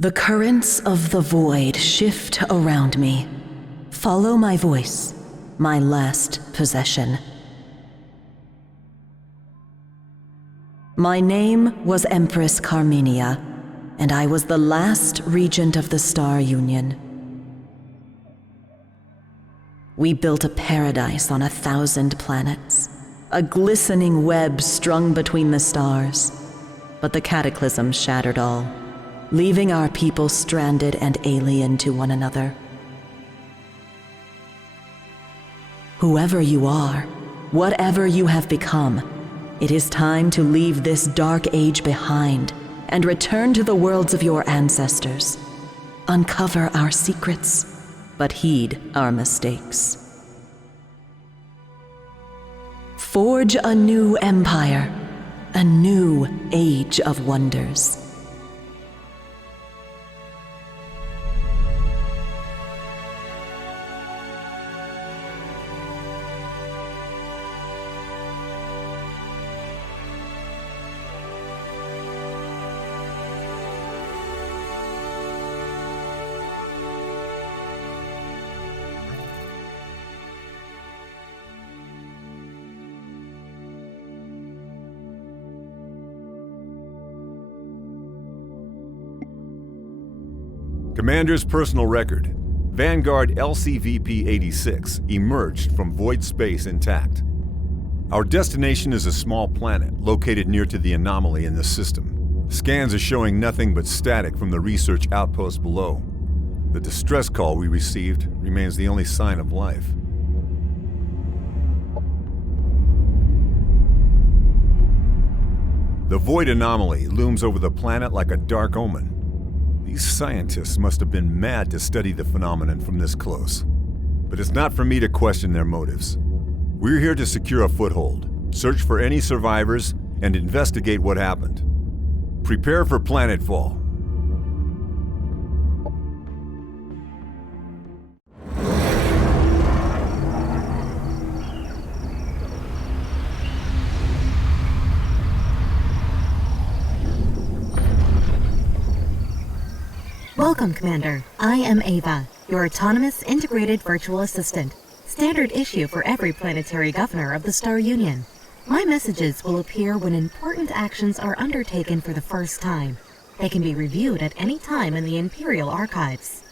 The currents of the void shift around me. Follow my voice, my last possession. My name was Empress Carmenia, and I was the last regent of the Star Union. We built a paradise on 1,000 planets, a glistening web strung between the stars. But the cataclysm shattered all, leaving our people stranded and alien to one another. Whoever you are, whatever you have become, it is time to leave this dark age behind and return to the worlds of your ancestors. Uncover our secrets, but heed our mistakes. Forge a new empire, a new age of wonders. Commander's personal record. Vanguard LCVP-86 emerged from void space intact. Our destination is a small planet located near to the anomaly in the system. Scans are showing nothing but static from the research outpost below. The distress call we received remains the only sign of life. The void anomaly looms over the planet like a dark omen. These scientists must have been mad to study the phenomenon from this close. But it's not for me to question their motives. We're here to secure a foothold, search for any survivors, and investigate what happened. Prepare for Planetfall. Welcome, Commander. I am Ava, your autonomous integrated virtual assistant, standard issue for every planetary governor of the Star Union. My messages will appear when important actions are undertaken for the first time. They can be reviewed at any time in the Imperial Archives.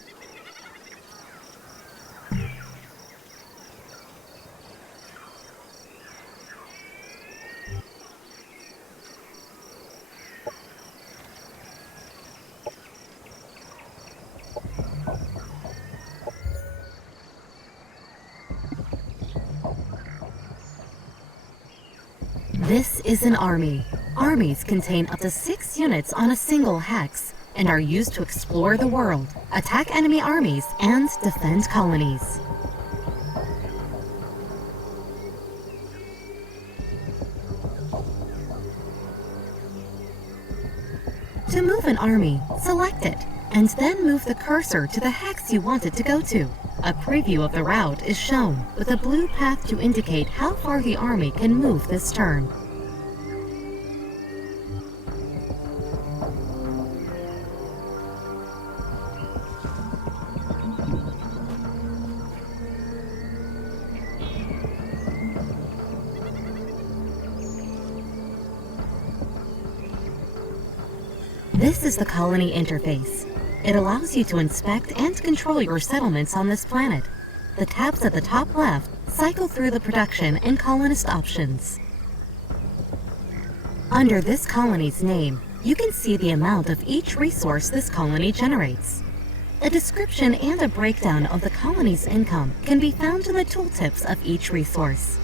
This is an army. Armies contain up to 6 units on a single hex and are used to explore the world, attack enemy armies, and defend colonies. To move an army, select it, and then move the cursor to the hex you want it to go to. A preview of the route is shown, with a blue path to indicate how far the army can move this turn. This is the colony interface. It allows you to inspect and control your settlements on this planet. The tabs at the top left cycle through the production and colonist options. Under this colony's name, you can see the amount of each resource this colony generates. A description and a breakdown of the colony's income can be found in the tooltips of each resource.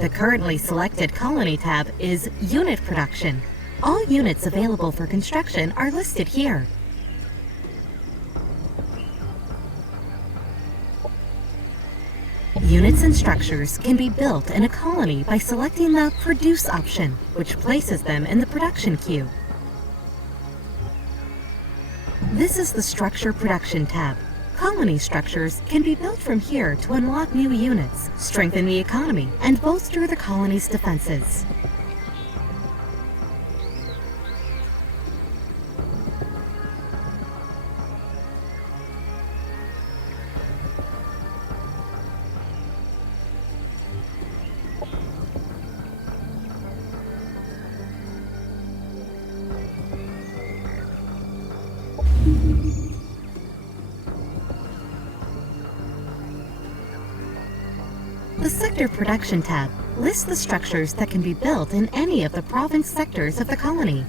The currently selected colony tab is Unit Production. All units available for construction are listed here. Units and structures can be built in a colony by selecting the Produce option, which places them in the production queue. This is the Structure Production tab. Colony structures can be built from here to unlock new units, strengthen the economy, and bolster the colony's defenses. The Sector Production tab lists the structures that can be built in any of the province sectors of the colony.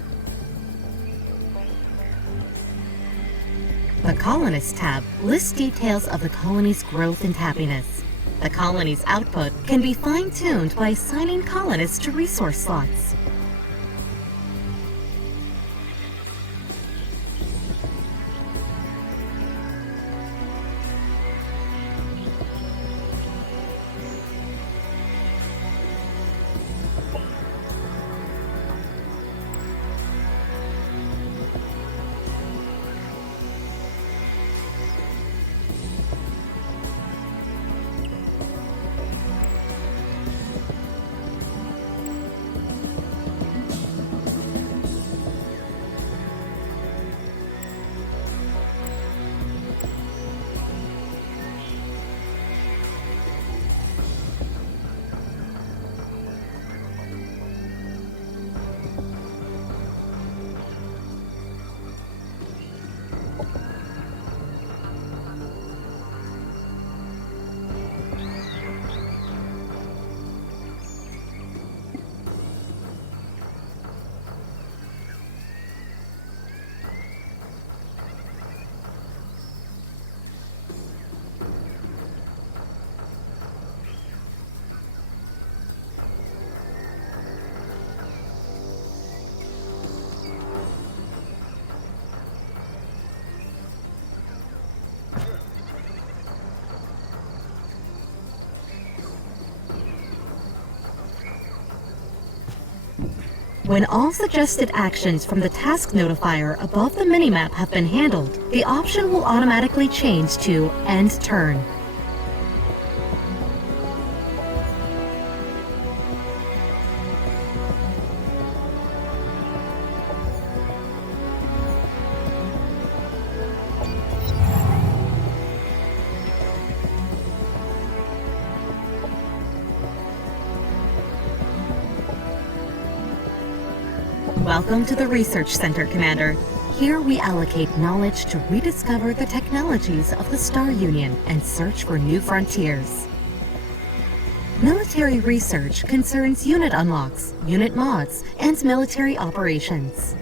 The Colonist tab lists details of the colony's growth and happiness. The colony's output can be fine-tuned by assigning colonists to resource slots. When all suggested actions from the task notifier above the minimap have been handled, the option will automatically change to End Turn. Welcome to the Research Center, Commander. Here we allocate knowledge to rediscover the technologies of the Star Union and search for new frontiers. Military research concerns unit unlocks, unit mods, and military operations.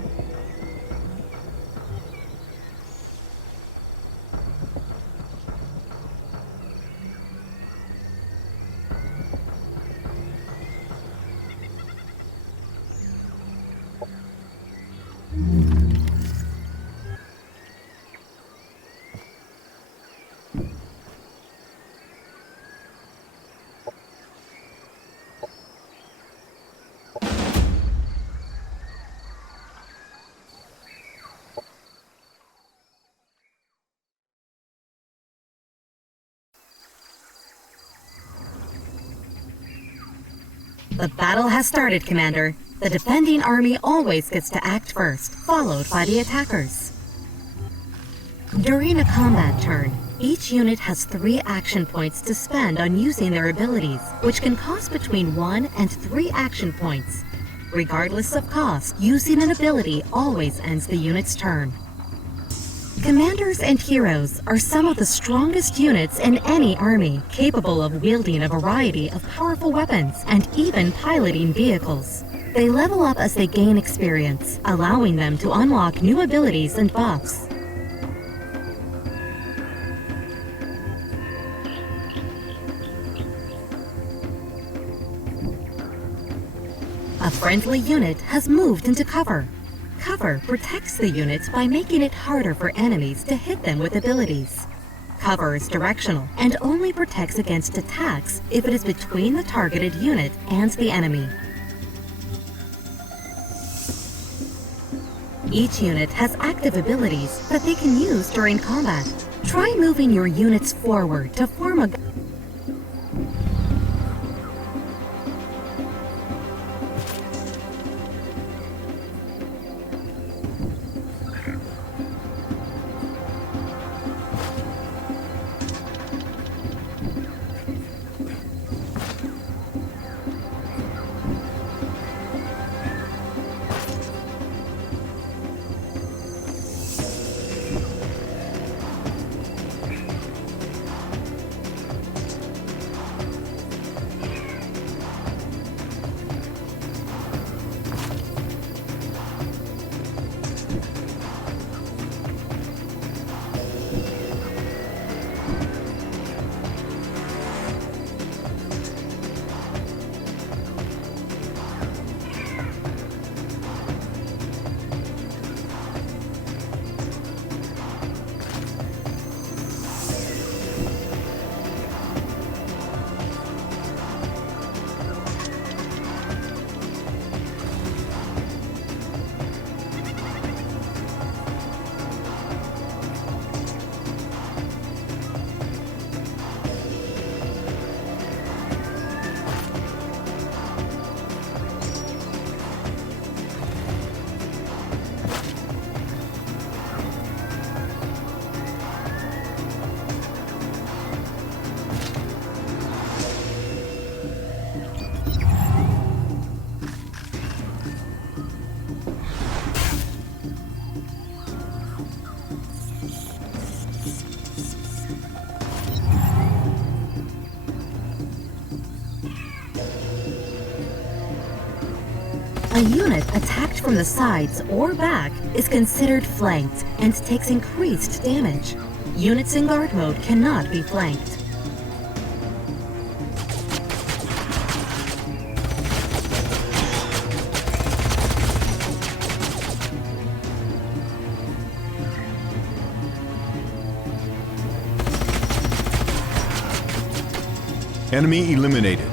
The battle has started, Commander. The defending army always gets to act first, followed by the attackers. During a combat turn, each unit has 3 action points to spend on using their abilities, which can cost between 1 and 3 action points. Regardless of cost, using an ability always ends the unit's turn. Commanders and heroes are some of the strongest units in any army, capable of wielding a variety of powerful weapons and even piloting vehicles. They level up as they gain experience, allowing them to unlock new abilities and buffs. A friendly unit has moved into cover. Cover protects the unit by making it harder for enemies to hit them with abilities. Cover is directional and only protects against attacks if it is between the targeted unit and the enemy. Each unit has active abilities that they can use during combat. Try moving your units forward to form a A unit attacked from the sides or back is considered flanked and takes increased damage. Units in guard mode cannot be flanked. Enemy eliminated.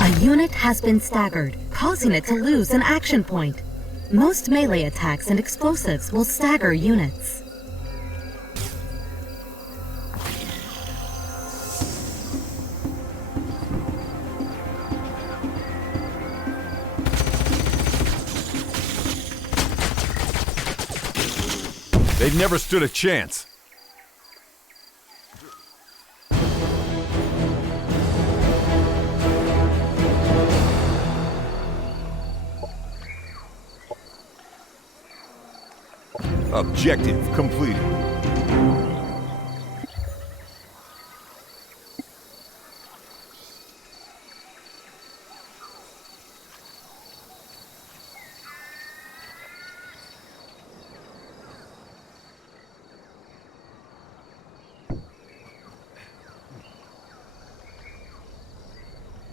A unit has been staggered, causing it to lose an action point. Most melee attacks and explosives will stagger units. They've never stood a chance. Objective completed.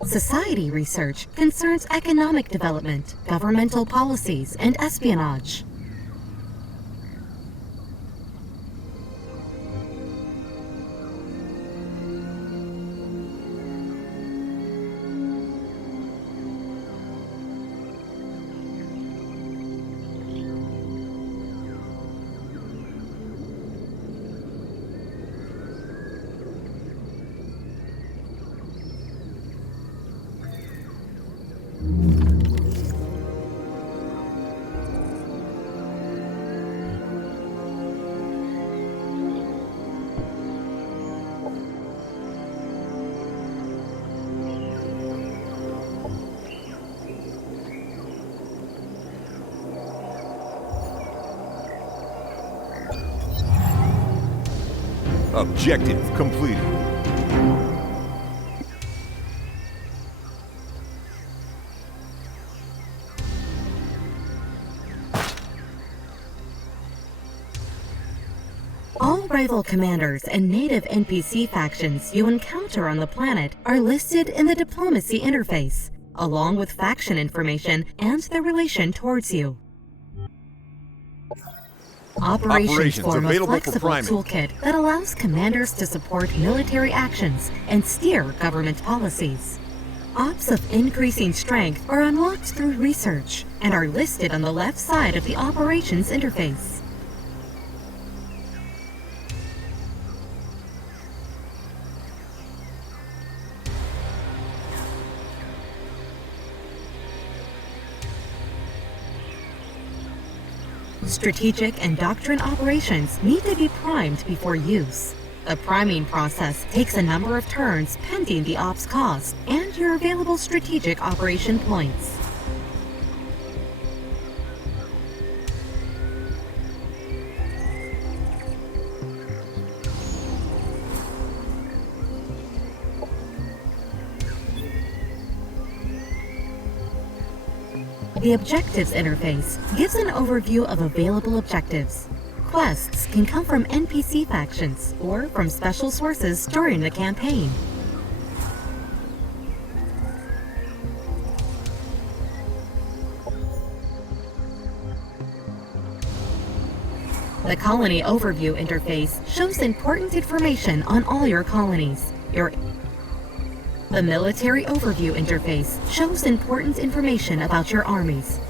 Society research concerns economic development, governmental policies, and espionage. Objective completed. All rival commanders and native NPC factions you encounter on the planet are listed in the diplomacy interface, along with faction information and their relation towards you. Operations form a flexible toolkit that allows commanders to support military actions and steer government policies. Ops of increasing strength are unlocked through research and are listed on the left side of the operations interface. Strategic and doctrine operations need to be primed before use. The priming process takes a number of turns pending the ops cost and your available strategic operation points. The Objectives interface gives an overview of available objectives. Quests can come from NPC factions or from special sources during the campaign. The Colony Overview interface shows important information on all your colonies. The Military Overview interface shows important information about your armies.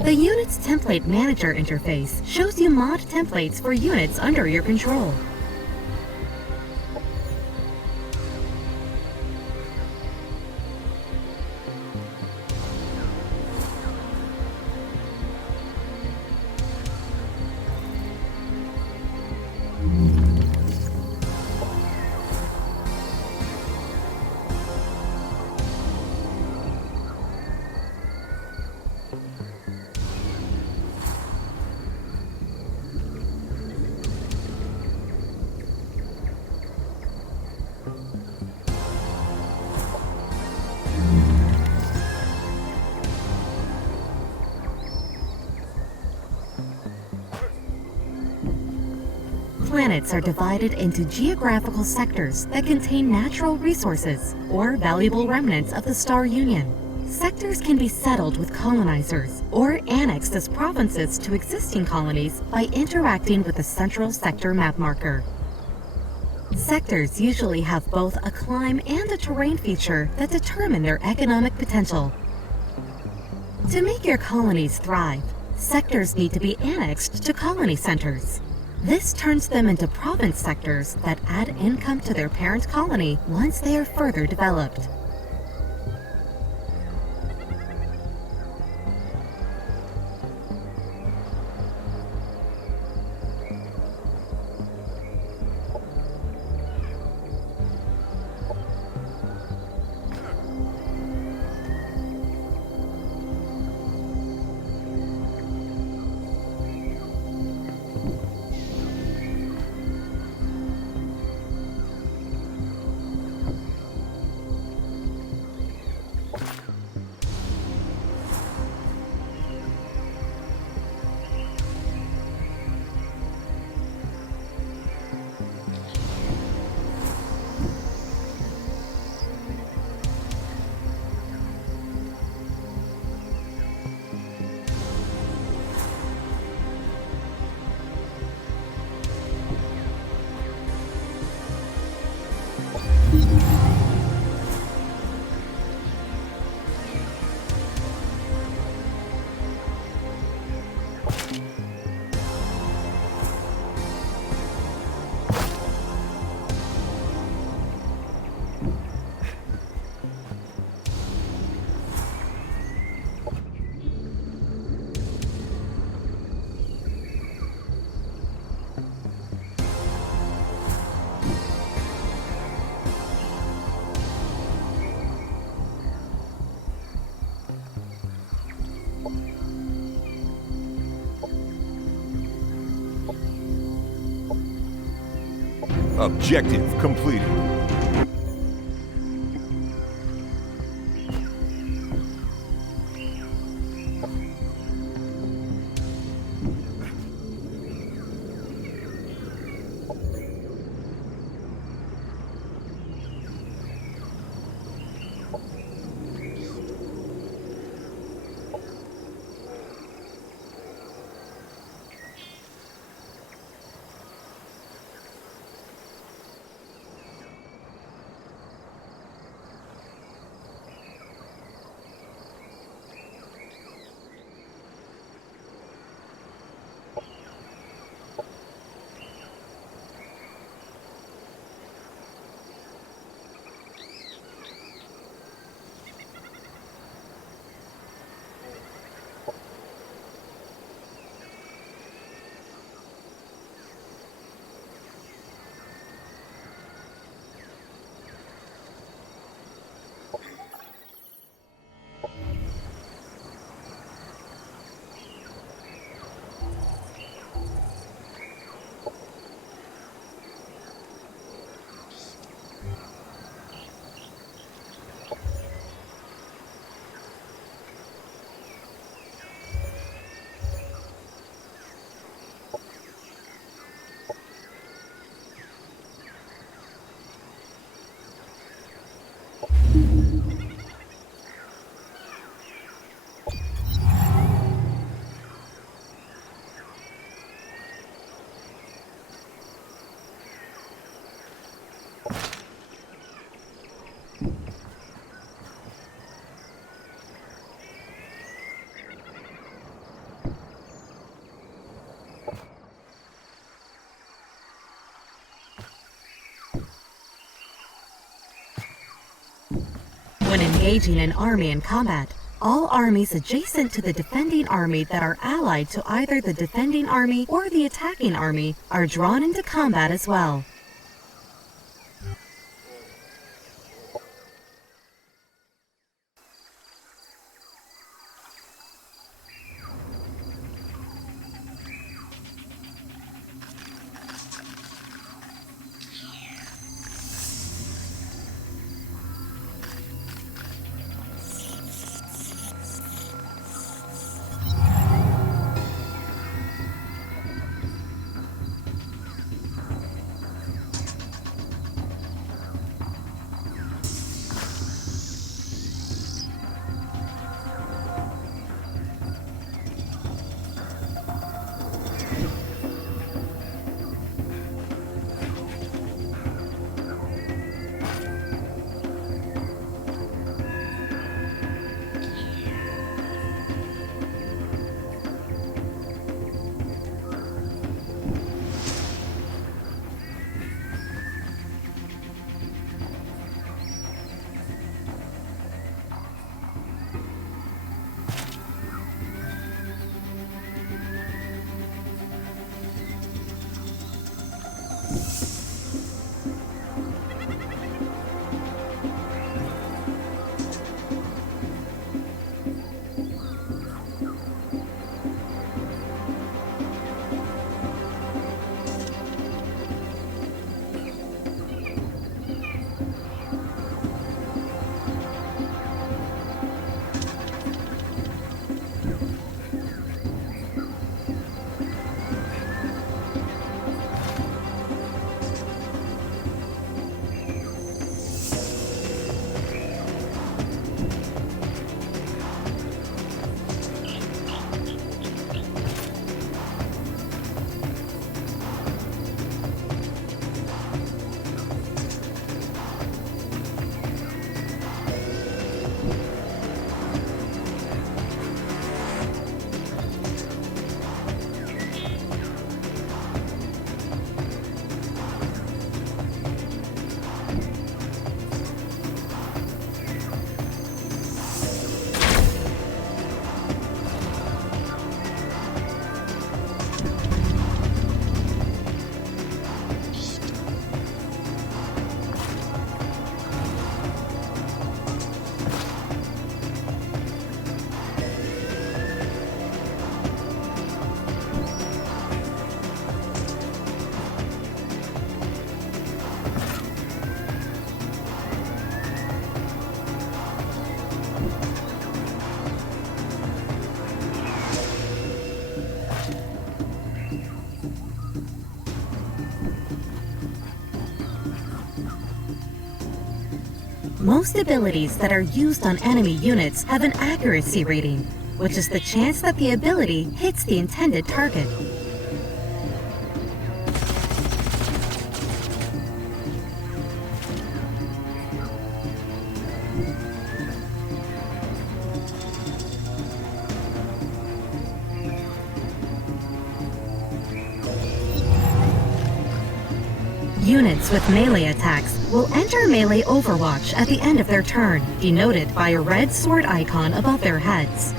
The Units Template Manager interface shows you mod templates for units under your control. planets are divided into geographical sectors that contain natural resources or valuable remnants of the star union. Sectors can be settled with colonizers or annexed as provinces to existing colonies by interacting with the central sector map marker. Sectors usually have both a climb and a terrain feature that determine their economic potential. To make your colonies thrive, sectors need to be annexed to colony centers. This turns them into province sectors that add income to their parent colony once they are further developed. Objective completed. When engaging an army in combat, all armies adjacent to the defending army that are allied to either the defending army or the attacking army are drawn into combat as well. Most abilities that are used on enemy units have an accuracy rating, which is the chance that the ability hits the intended target. Units with melee attacks will enter melee Overwatch at the end of their turn, denoted by a red sword icon above their heads.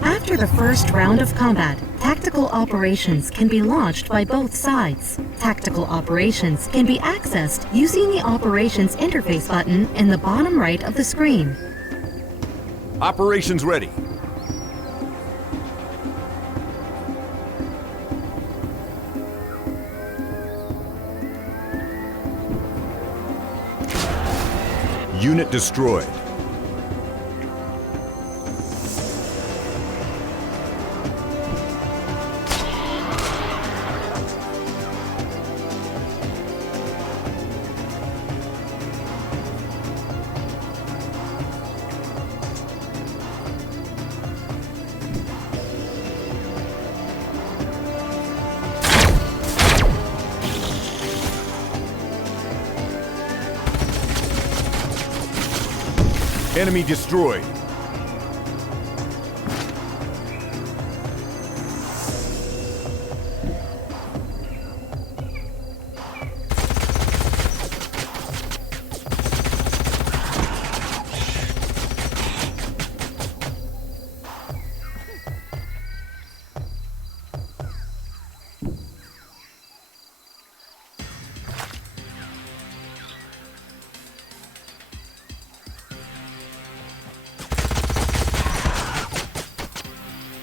After the first round of combat, tactical operations can be launched by both sides. Tactical operations can be accessed using the Operations Interface button in the bottom right of the screen. Operations ready. Unit destroyed. Enemy destroyed.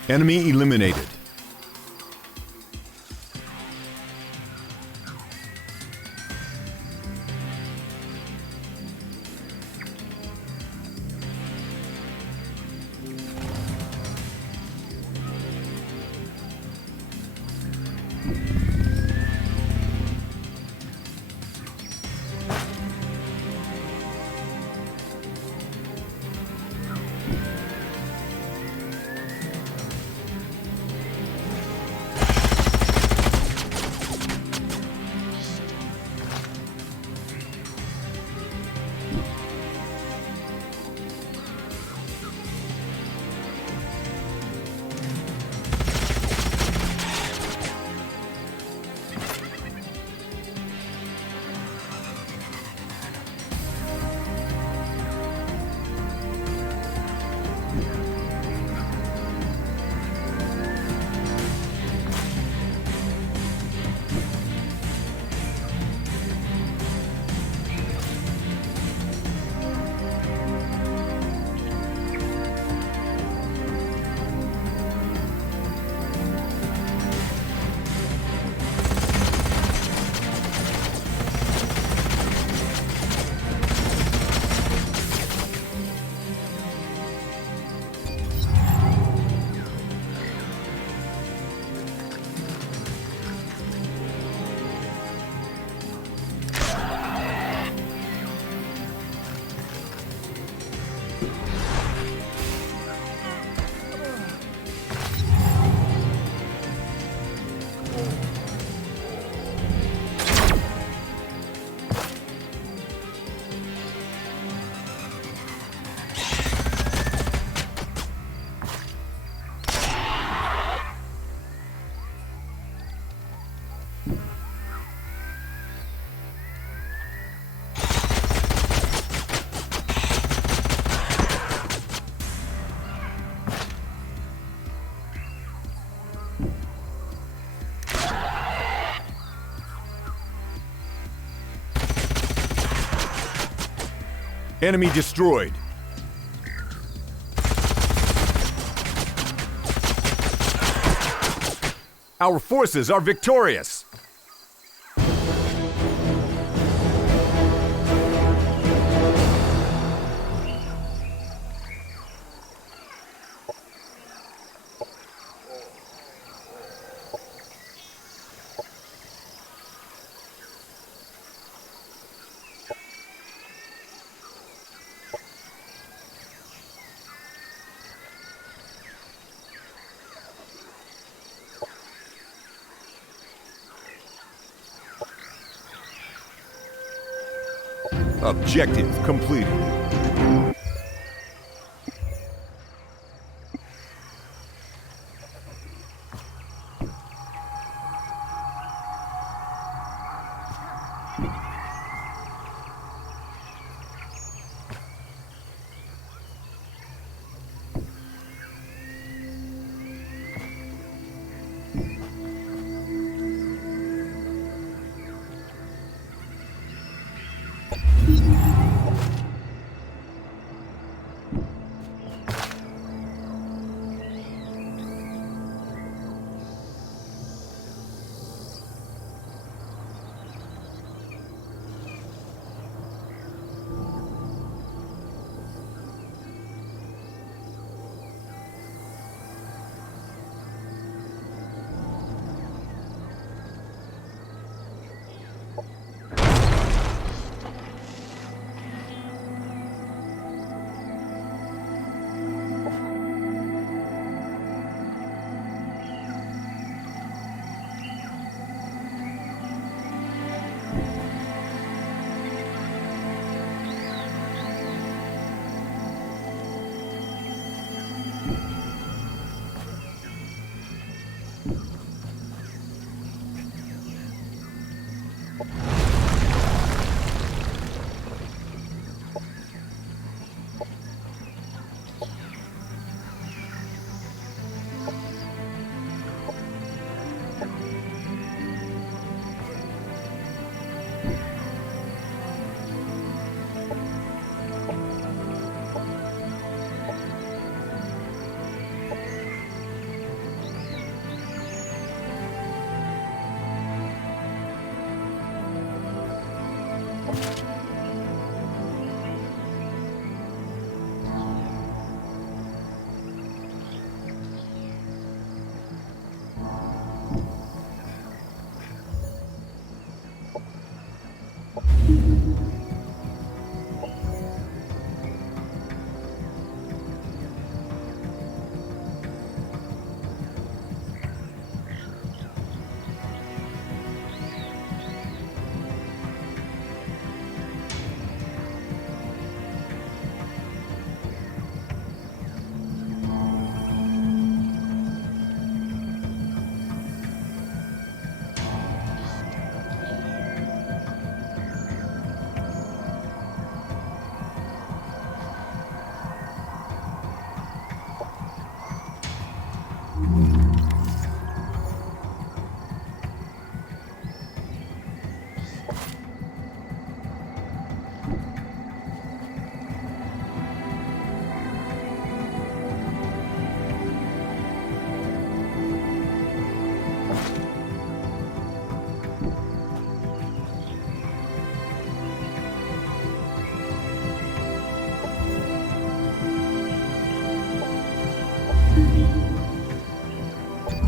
Enemy eliminated. Enemy destroyed. Our forces are victorious! Objective completed.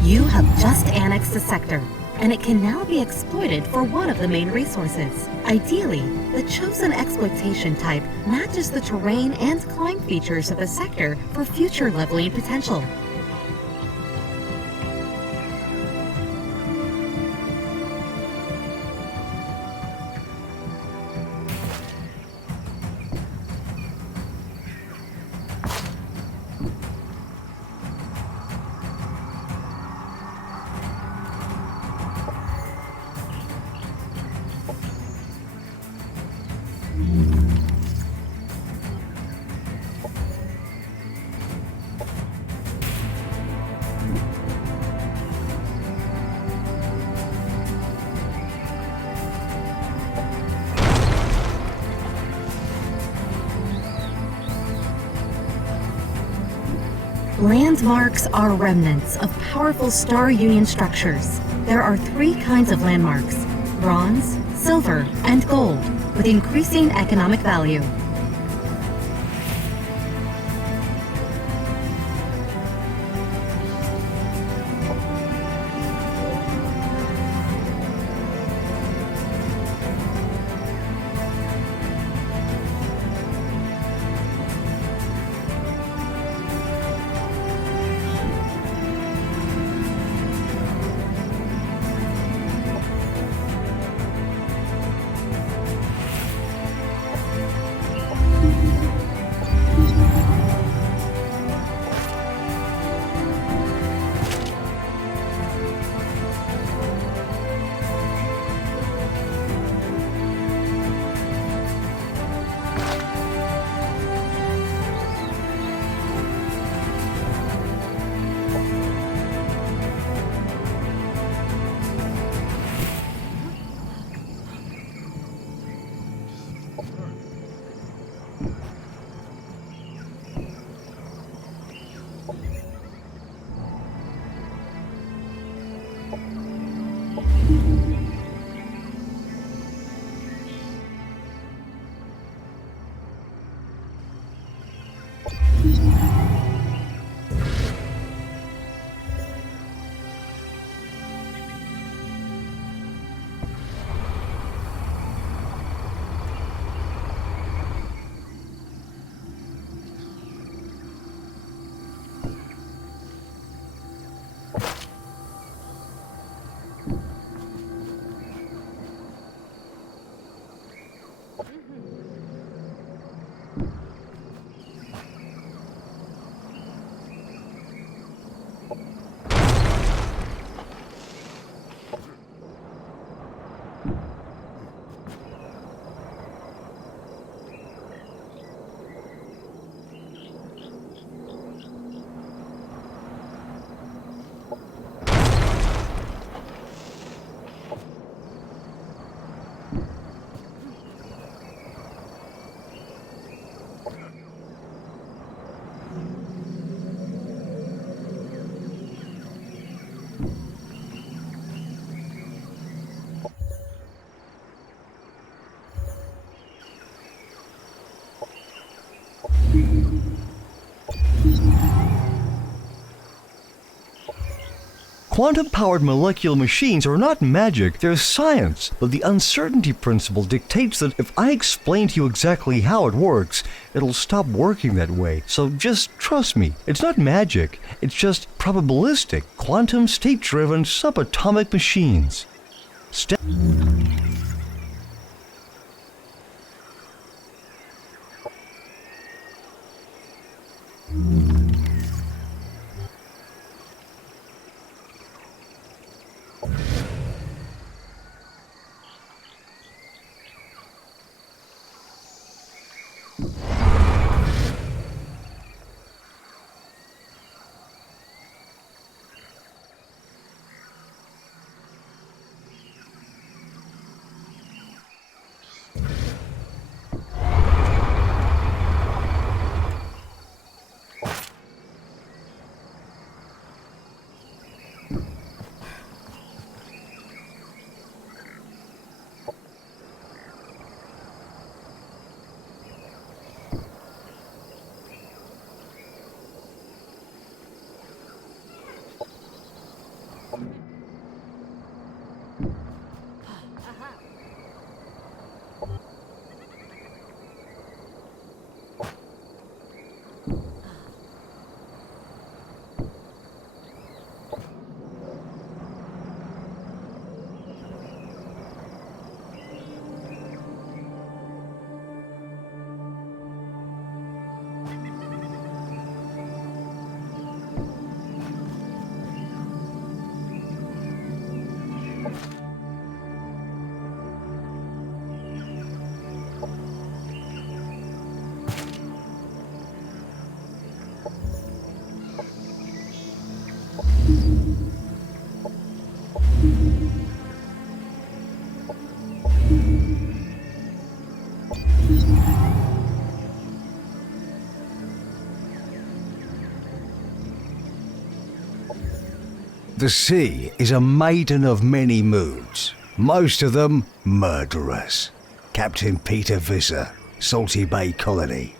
You have just annexed a sector, and it can now be exploited for one of the main resources. Ideally, the chosen exploitation type matches the terrain and climb features of the sector for future leveling potential. Landmarks are remnants of powerful star union structures. There are 3 kinds of landmarks: bronze, silver, and gold, with increasing economic value. Quantum-powered molecular machines are not magic, they're science, but the uncertainty principle dictates that if I explain to you exactly how it works, it'll stop working that way. So just trust me. It's not magic, it's just probabilistic, quantum state-driven subatomic machines. The sea is a maiden of many moods, most of them murderous. Captain Peter Visser, Salty Bay Colony.